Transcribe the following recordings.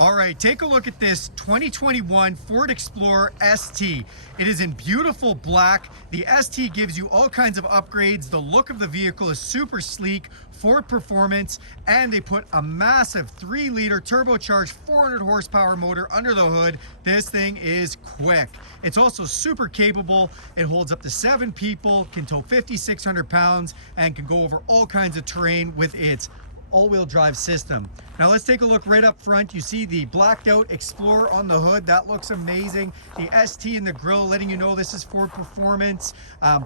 All right, take a look at this 2021 Ford Explorer ST. It is in beautiful black. The ST gives you all kinds of upgrades. The look of the vehicle is super sleek, Ford performance, and they put a massive 3-liter turbocharged 400 horsepower motor under the hood. This thing is quick. It's also super capable. It holds up to 7 people, can tow 5,600 pounds, and can go over all kinds of terrain with its all-wheel drive system. Now let's take a look right up front. You see the blacked out Explorer on the hood. That looks amazing. The ST in the grille letting you know this is Ford performance.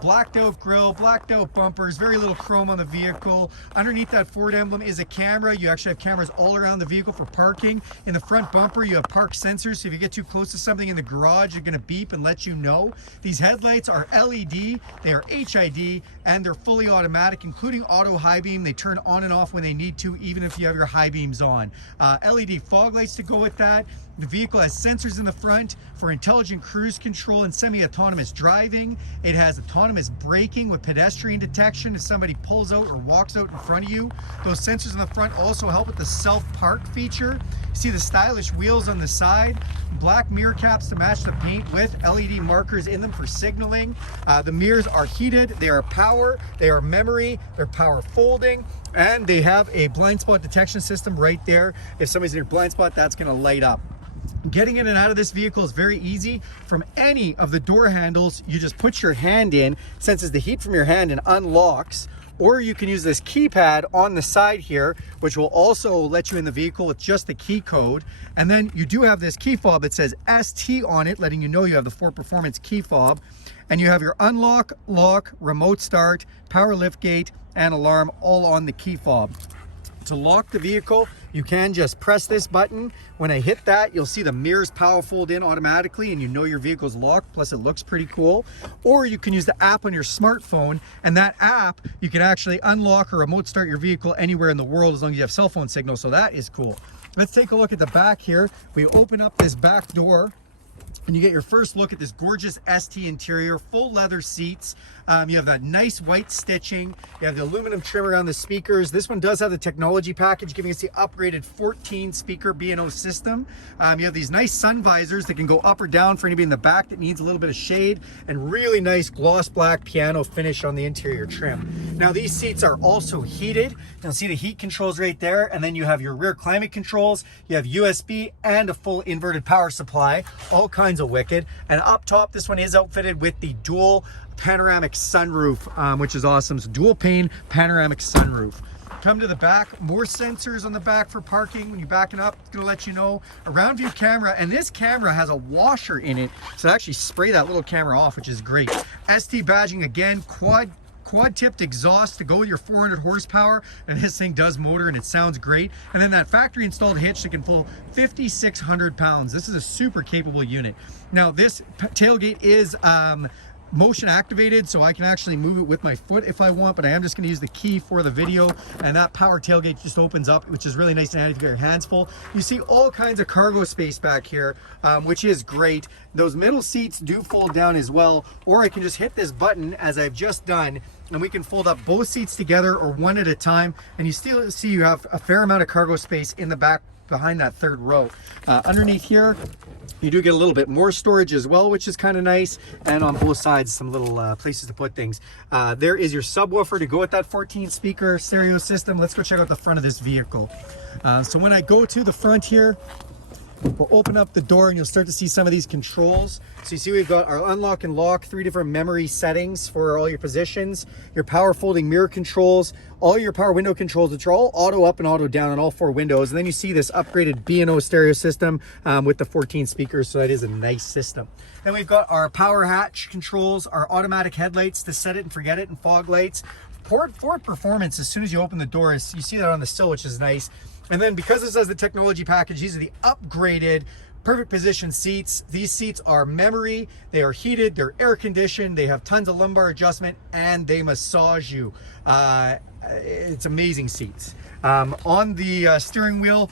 Blacked out grille, blacked out bumpers, very little chrome on the vehicle. Underneath that Ford emblem is a camera. You actually have cameras all around the vehicle for parking. In the front bumper you have park sensors, so if you get too close to something in the garage, you're going to beep and let you know. These headlights are LED, they are HID, and they're fully automatic, including auto high beam. They turn on and off when they need to, even if you have your high beams on. LED fog lights to go with that. The vehicle has sensors in the front for intelligent cruise control and semi-autonomous driving. It has autonomous braking with pedestrian detection if somebody pulls out or walks out in front of you. Those sensors in the front also help with the self-park feature. You see the stylish wheels on the side, black mirror caps to match the paint with LED markers in them for signaling. The mirrors are heated, they are power, they are memory, they're power folding, and they have a blind spot detection system right there. If somebody's in your blind spot, that's going to light up. Getting in and out of this vehicle is very easy. From any of the door handles, you just put your hand in, senses the heat from your hand and unlocks. Or you can use this keypad on the side here, which will also let you in the vehicle with just the key code. And then you do have this key fob that says ST on it, letting you know you have the Ford Performance key fob. And you have your unlock, lock, remote start, power lift gate, and alarm all on the key fob. To lock the vehicle, you can just press this button. When I hit that, you'll see the mirrors power fold in automatically and you know your vehicle's locked, plus it looks pretty cool. Or you can use the app on your smartphone, and that app, you can actually unlock or remote start your vehicle anywhere in the world as long as you have cell phone signal, so that is cool. Let's take a look at the back here. We open up this back door and you get your first look at this gorgeous ST interior, full leather seats. You have that nice white stitching. You have the aluminum trim around the speakers. This one does have the technology package, giving us the upgraded 14 speaker B&O system. You have these nice sun visors that can go up or down for anybody in the back that needs a little bit of shade, and really nice gloss black piano finish on the interior trim. Now these seats are also heated. You'll see the heat controls right there, and then you have your rear climate controls. You have USB and a full inverted power supply, all kinds of wicked. And up top, this one is outfitted with the dual panoramic sunroof, which is awesome. So dual pane panoramic sunroof. Come to the back, more sensors on the back for parking. When you're backing up, it's gonna let you know. A round view camera, and this camera has a washer in it, so actually spray that little camera off, which is great. ST badging again, quad tipped exhaust to go with your 400 horsepower, and this thing does motor and it sounds great. And then that factory installed hitch that can pull 5,600 pounds. This is a super capable unit. Now this tailgate is motion activated, so I can actually move it with my foot if I want, but I am just going to use the key for the video, and that power tailgate just opens up, which is really nice and handy if you get your hands full. You see all kinds of cargo space back here, which is great. Those middle seats do fold down as well, or I can just hit this button as I've just done, and we can fold up both seats together or one at a time, and you still see you have a fair amount of cargo space in the back behind that third row. Underneath here, you do get a little bit more storage as well, which is kind of nice. And on both sides, some little places to put things. There is your subwoofer to go with that 14 speaker stereo system. Let's go check out the front of this vehicle. So when I go to the front here, we'll open up the door and you'll start to see some of these controls. So you see we've got our unlock and lock, 3 different memory settings for all your positions, your power folding mirror controls, all your power window controls, which are all auto up and auto down on all 4 windows. And then you see this upgraded B&O stereo system with the 14 speakers, so that is a nice system. Then we've got our power hatch controls, our automatic headlights to set it and forget it, and fog lights. Ford performance, as soon as you open the doors, you see that on the sill, which is nice. And then because this has the technology package, these are the upgraded perfect position seats. These seats are memory, they are heated, they're air conditioned, they have tons of lumbar adjustment, and they massage you. It's amazing seats. On the steering wheel,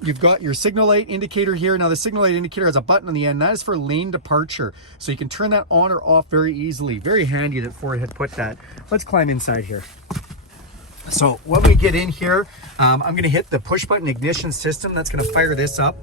you've got your signal light indicator here. Now the signal light indicator has a button on the end. That is for lane departure. So you can turn that on or off very easily. Very handy that Ford had put that. Let's climb inside here. So when we get in here, I'm going to hit the push button ignition system. That's going to fire this up.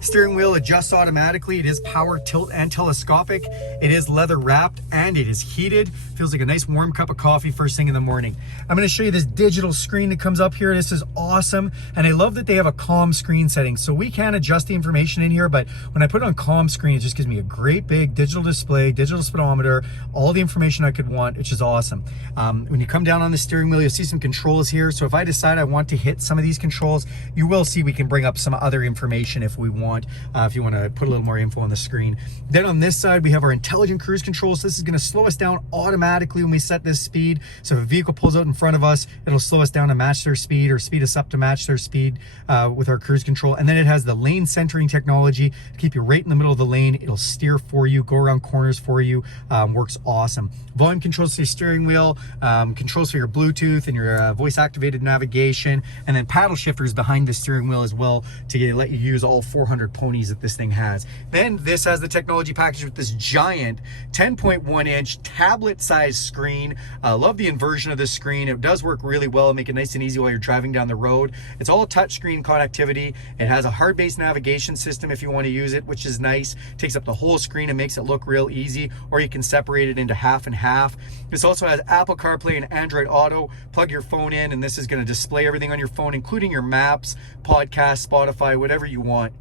Steering wheel adjusts automatically. It is power, tilt, and telescopic. It is leather wrapped and it is heated. Feels like a nice warm cup of coffee first thing in the morning. I'm going to show you this digital screen that comes up here. This is awesome. And I love that they have a calm screen setting. So we can adjust the information in here, but when I put it on calm screen, it just gives me a great big digital display, digital speedometer, all the information I could want, which is awesome. When you come down on the steering wheel, you'll see some controls here. So if I decide I want to hit some of these controls, you will see we can bring up some other information if we want, if you want to put a little more info on the screen. Then on this side, we have our intelligent cruise controls. This is going to slow us down automatically when we set this speed. So if a vehicle pulls out in front of us, it'll slow us down to match their speed or speed us up to match their speed with our cruise control. And then it has the lane centering technology to keep you right in the middle of the lane. It'll steer for you, go around corners for you. Works awesome. Volume controls to your steering wheel, controls for your Bluetooth and your voice activated navigation, and then paddle shifters behind the steering wheel as well to let you use all 400 ponies that this thing has. Then this has the technology package with this giant 10.1 inch tablet sized screen. I love the inversion of this screen. It does work really well, make it nice and easy while you're driving down the road. It's all touchscreen connectivity. It has a hard-based navigation system if you want to use it, which is nice. Takes up the whole screen and makes it look real easy, or you can separate it into half and half. This also has Apple CarPlay and Android Auto. Plug your phone in and this is going to display everything on your phone, including your maps, podcasts, Spotify, whatever you want.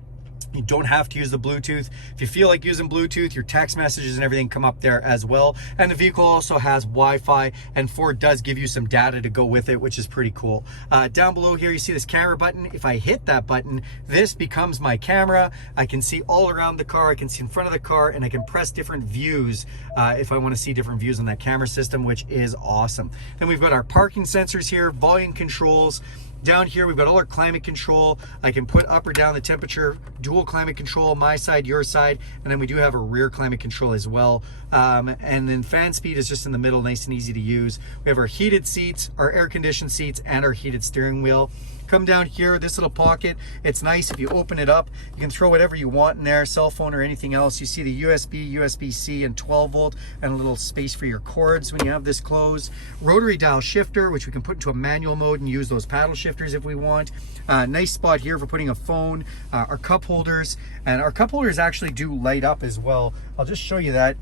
You don't have to use the Bluetooth. If you feel like using Bluetooth, your text messages and everything come up there as well. And the vehicle also has Wi-Fi, and Ford does give you some data to go with it, which is pretty cool. Down below here, you see this camera button. If I hit that button, this becomes my camera. I can see all around the car. I can see in front of the car, and I can press different views if I want to see different views on that camera system, which is awesome. Then we've got our parking sensors here, volume controls. Down here, we've got all our climate control. I can put up or down the temperature, dual climate control, my side, your side, and then we do have a rear climate control as well. And then fan speed is just in the middle, nice and easy to use. We have our heated seats, our air-conditioned seats, and our heated steering wheel. Come down here, this little pocket, it's nice. If you open it up, you can throw whatever you want in there, cell phone or anything else. You see the USB, USB-C, and 12 volt, and a little space for your cords when you have this closed. Rotary dial shifter, which we can put into a manual mode and use those paddle shifters if we want. Nice spot here for putting a phone. Our cup holders, and our cup holders actually do light up as well. I'll just show you that.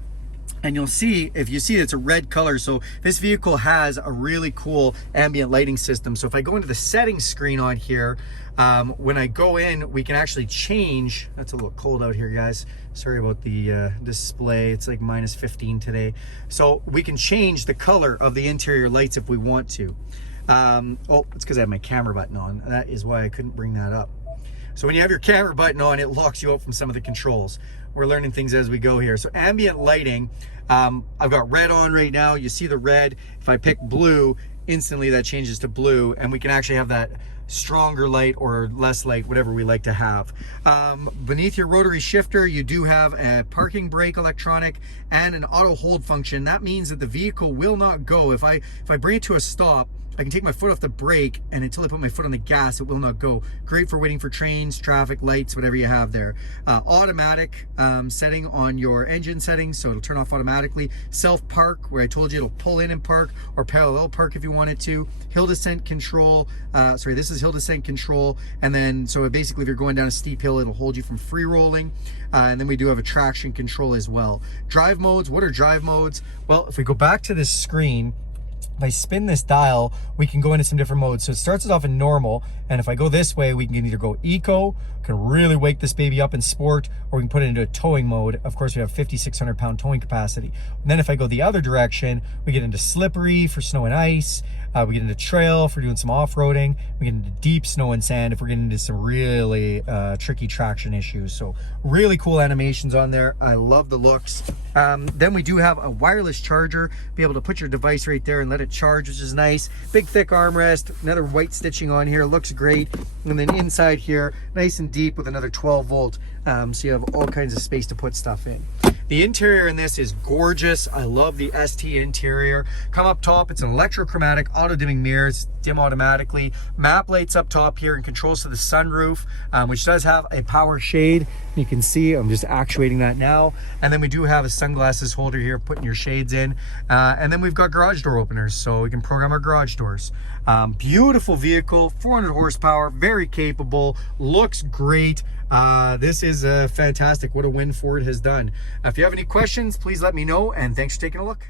And you'll see, if you see, it's a red color. So this vehicle has a really cool ambient lighting system. So if I go into the settings screen on here, when I go in, we can actually change. That's a little cold out here, guys. Sorry about the display. It's like minus 15 today. So we can change the color of the interior lights if we want to. Oh, it's because I have my camera button on. That is why I couldn't bring that up. So when you have your camera button on, it locks you out from some of the controls. We're learning things as we go here. So ambient lighting, I've got red on right now. You see the red. If I pick blue, instantly that changes to blue, and we can actually have that stronger light or less light, whatever we like to have. Beneath your rotary shifter, you do have a parking brake electronic and an auto hold function. That means that the vehicle will not go. If I bring it to a stop, I can take my foot off the brake, and until I put my foot on the gas, it will not go. Great for waiting for trains, traffic, lights, whatever you have there. Automatic setting on your engine settings, so it'll turn off automatically. Self park, where I told you it'll pull in and park, or parallel park if you wanted to. Hill descent control, sorry, this is hill descent control. And then, so basically if you're going down a steep hill, it'll hold you from free rolling. And then we do have a traction control as well. Drive modes, what are drive modes? Well, if we go back to this screen, if I spin this dial, we can go into some different modes. So it starts us off in normal, and if I go this way, we can either go eco, can really wake this baby up in sport, or we can put it into a towing mode. Of course, we have 5,600 pound towing capacity. And then if I go the other direction, we get into slippery for snow and ice. We get into trail for doing some off-roading. We get into deep snow and sand if we're getting into some really tricky traction issues. So really cool animations on there. I love the looks. Then we do have a wireless charger. Be able to put your device right there and let it charge, which is nice. Big thick armrest, another white stitching on here, looks great. And then inside here, nice and deep with another 12 volt. So you have all kinds of space to put stuff in. The interior in this is gorgeous. I love the ST interior. Come up top, it's an electrochromatic, auto-dimming mirrors, dim automatically. Map lights up top here and controls to the sunroof, which does have a power shade. You can see I'm just actuating that now. And then we do have a sunglasses holder here, putting your shades in. And then we've got garage door openers, so we can program our garage doors. Beautiful vehicle, 400 horsepower, very capable, looks great. This is fantastic. What a win Ford has done. If you have any questions, please let me know, and thanks for taking a look.